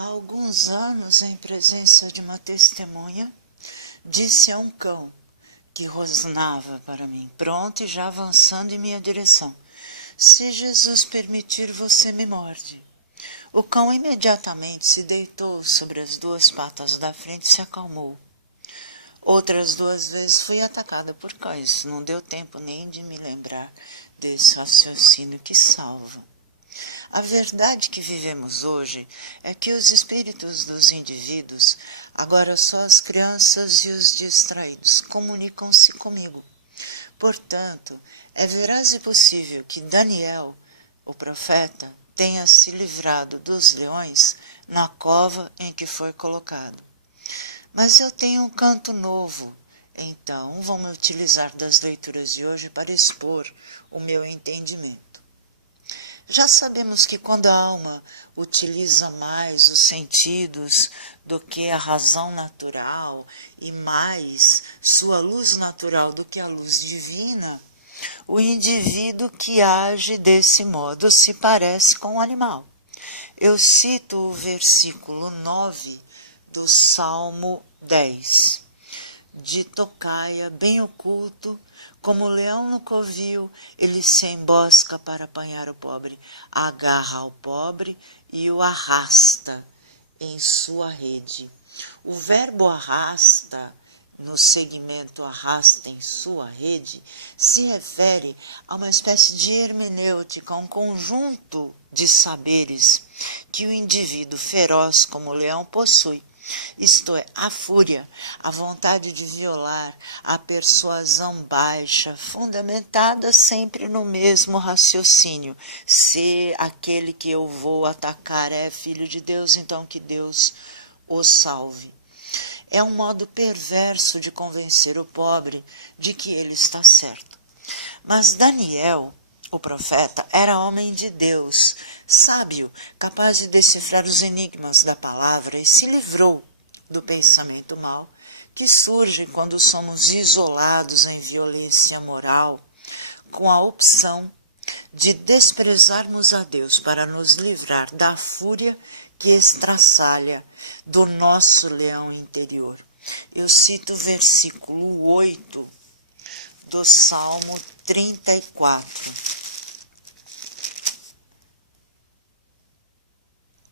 Há alguns anos, em presença de uma testemunha, disse a um cão que rosnava para mim, pronto e já avançando em minha direção: se Jesus permitir, você me morde. O cão imediatamente se deitou sobre as duas patas da frente e se acalmou. Outras 2 vezes fui atacada por cães. Não deu tempo nem de me lembrar desse raciocínio que salva. A verdade que vivemos hoje é que os espíritos dos indivíduos, agora só as crianças e os distraídos, comunicam-se comigo. Portanto, é veraz e possível que Daniel, o profeta, tenha se livrado dos leões na cova em que foi colocado. Mas eu tenho um canto novo, então vamos utilizar das leituras de hoje para expor o meu entendimento. Já sabemos que quando a alma utiliza mais os sentidos do que a razão natural e mais sua luz natural do que a luz divina, o indivíduo que age desse modo se parece com um animal. Eu cito o versículo 9 do Salmo 10. De tocaia, bem oculto, como o leão no covil, ele se embosca para apanhar o pobre, agarra ao pobre e o arrasta em sua rede. O verbo arrasta, no segmento arrasta em sua rede, se refere a uma espécie de hermenêutica, um conjunto de saberes que o indivíduo feroz como o leão possui. Isto é, a fúria, a vontade de violar, a persuasão baixa, fundamentada sempre no mesmo raciocínio. Se aquele que eu vou atacar é filho de Deus, então que Deus o salve. É um modo perverso de convencer o pobre de que ele está certo. Mas Daniel, o profeta, era homem de Deus, sábio, capaz de decifrar os enigmas da palavra e se livrou do pensamento mau que surge quando somos isolados em violência moral, com a opção de desprezarmos a Deus para nos livrar da fúria que estraçalha do nosso leão interior. Eu cito o versículo 8 do Salmo 34.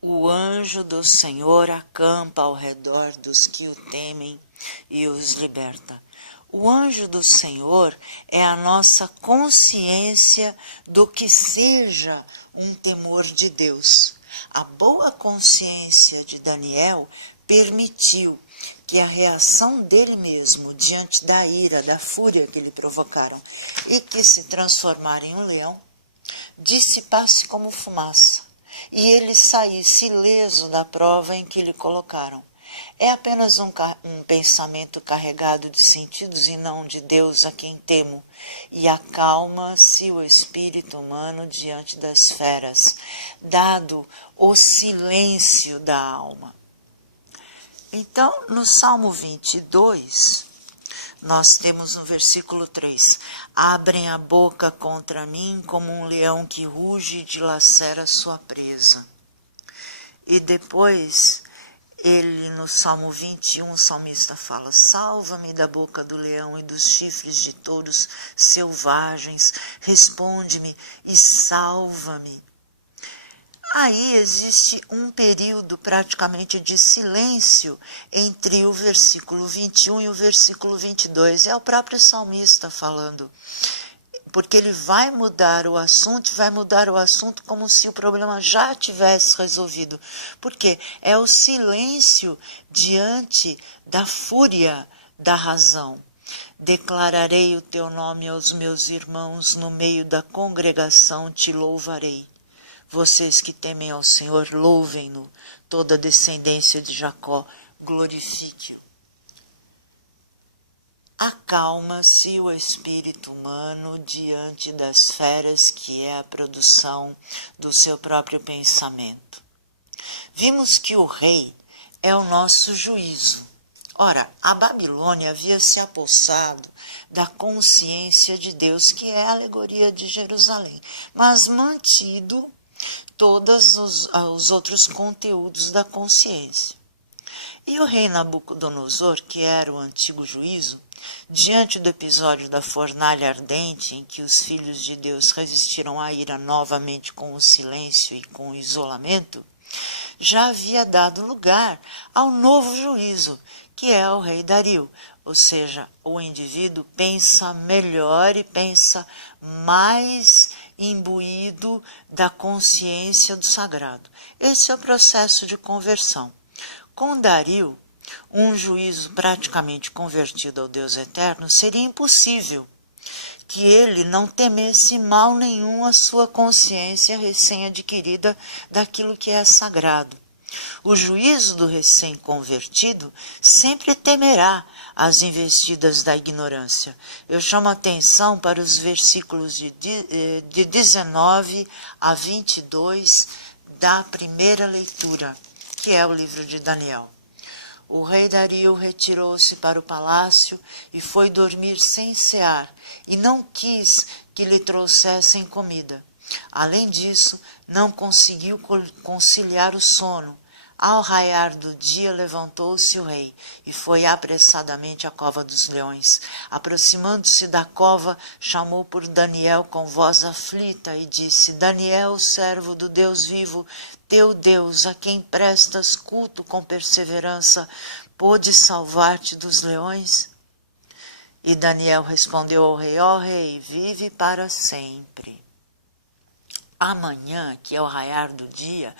O anjo do Senhor acampa ao redor dos que o temem e os liberta. O anjo do Senhor é a nossa consciência do que seja um temor de Deus. A boa consciência de Daniel permitiu que a reação dele mesmo diante da ira, da fúria que lhe provocaram e que se transformara em um leão, dissipasse como fumaça e ele saísse ileso da prova em que lhe colocaram. É apenas um pensamento carregado de sentidos e não de Deus a quem temo, e acalma-se o espírito humano diante das feras, dado o silêncio da alma. Então, no Salmo 22, nós temos no versículo 3, abrem a boca contra mim como um leão que ruge e dilacera sua presa. E depois, ele no Salmo 21, o salmista fala, salva-me da boca do leão e dos chifres de touros selvagens, responde-me e salva-me. Aí existe um período praticamente de silêncio entre o versículo 21 e o versículo 22. É o próprio salmista falando, porque ele vai mudar o assunto como se o problema já tivesse resolvido. Porque é o silêncio diante da fúria da razão. Declararei o teu nome aos meus irmãos, no meio da congregação te louvarei. Vocês que temem ao Senhor, louvem-no. Toda a descendência de Jacó, glorifique-o. Acalma-se o espírito humano diante das feras que é a produção do seu próprio pensamento. Vimos que o rei é o nosso juízo. Ora, a Babilônia havia se apossado da consciência de Deus, que é a alegoria de Jerusalém, mas mantido todos os outros conteúdos da consciência. E o rei Nabucodonosor, que era o antigo juízo, diante do episódio da fornalha ardente, em que os filhos de Deus resistiram à ira novamente com o silêncio e com o isolamento, já havia dado lugar ao novo juízo, que é o rei Dario. Ou seja, o indivíduo pensa melhor e pensa mais imbuído da consciência do sagrado. Esse é o processo de conversão. Com Dario, um juízo praticamente convertido ao Deus eterno, seria impossível que ele não temesse mal nenhum a sua consciência recém-adquirida daquilo que é sagrado. O juízo do recém-convertido sempre temerá as investidas da ignorância. Eu chamo a atenção para os versículos de 19 a 22 da primeira leitura, que é o livro de Daniel. O rei Dario retirou-se para o palácio e foi dormir sem cear, e não quis que lhe trouxessem comida. Além disso, não conseguiu conciliar o sono. Ao raiar do dia, levantou-se o rei e foi apressadamente à cova dos leões. Aproximando-se da cova, chamou por Daniel com voz aflita e disse: Daniel, servo do Deus vivo, teu Deus, a quem prestas culto com perseverança, pôde salvar-te dos leões? E Daniel respondeu ao rei: ó rei, vive para sempre. Amanhã, que é o raiar do dia,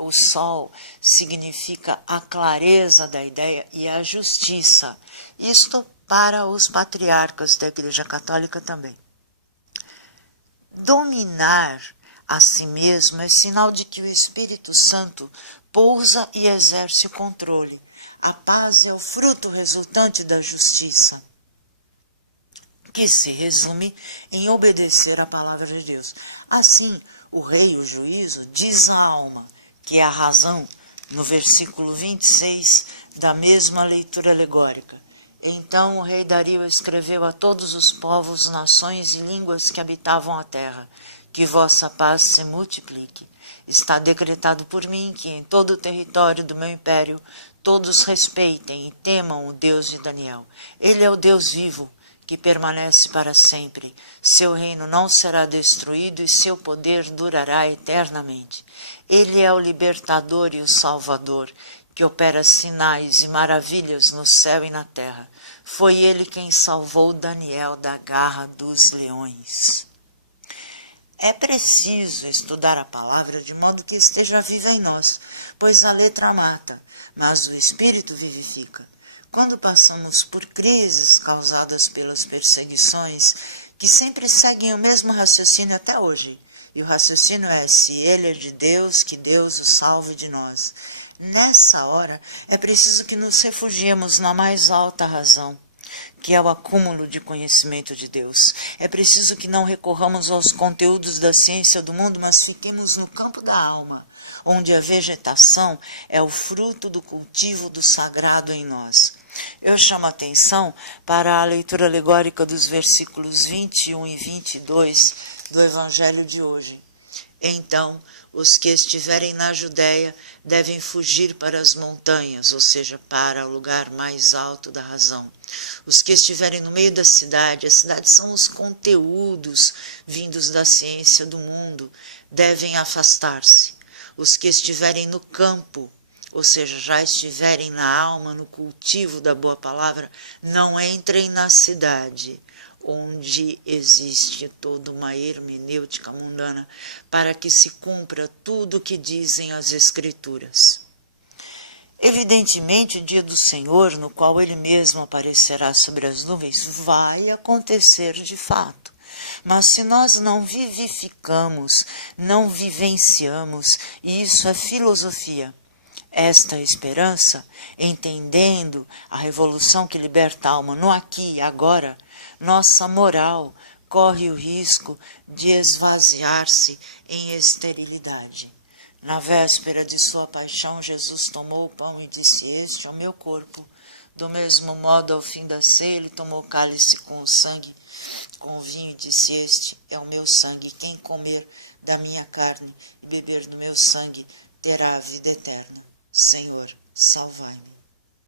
o sol significa a clareza da ideia e a justiça. Isto para os patriarcas da Igreja Católica também. Dominar a si mesmo é sinal de que o Espírito Santo pousa e exerce o controle. A paz é o fruto resultante da justiça, que se resume em obedecer à palavra de Deus. Assim, o rei, o juízo, diz à alma, que é a razão, no versículo 26 da mesma leitura alegórica. Então o rei Dario escreveu a todos os povos, nações e línguas que habitavam a terra: que vossa paz se multiplique. Está decretado por mim que em todo o território do meu império todos respeitem e temam o Deus de Daniel. Ele é o Deus vivo, que permanece para sempre. Seu reino não será destruído e seu poder durará eternamente. Ele é o libertador e o salvador, que opera sinais e maravilhas no céu e na terra. Foi ele quem salvou Daniel da garra dos leões. É preciso estudar a palavra de modo que esteja viva em nós, pois a letra mata, mas o espírito vivifica. Quando passamos por crises causadas pelas perseguições, que sempre seguem o mesmo raciocínio até hoje, e o raciocínio é: se ele é de Deus, que Deus o salve de nós. Nessa hora, é preciso que nos refugiemos na mais alta razão, que é o acúmulo de conhecimento de Deus. É preciso que não recorramos aos conteúdos da ciência do mundo, mas fiquemos no campo da alma, onde a vegetação é o fruto do cultivo do sagrado em nós. Eu chamo a atenção para a leitura alegórica dos versículos 21 e 22 do Evangelho de hoje. Então, os que estiverem na Judéia devem fugir para as montanhas, ou seja, para o lugar mais alto da razão. Os que estiverem no meio da cidade, a cidade são os conteúdos vindos da ciência do mundo, devem afastar-se. Os que estiverem no campo, ou seja, já estiverem na alma, no cultivo da boa palavra, não entrem na cidade, onde existe toda uma hermenêutica mundana, para que se cumpra tudo o que dizem as Escrituras. Evidentemente, o dia do Senhor, no qual Ele mesmo aparecerá sobre as nuvens, vai acontecer de fato. Mas se nós não vivificamos, não vivenciamos, e isso é filosofia, esta esperança, entendendo a revolução que liberta a alma no aqui e agora, nossa moral corre o risco de esvaziar-se em esterilidade. Na véspera de sua paixão, Jesus tomou o pão e disse: este é o meu corpo. Do mesmo modo, ao fim da ceia, ele tomou o cálice com o sangue, com o vinho, e disse: este é o meu sangue. Quem comer da minha carne e beber do meu sangue terá a vida eterna. Senhor, salvai-me.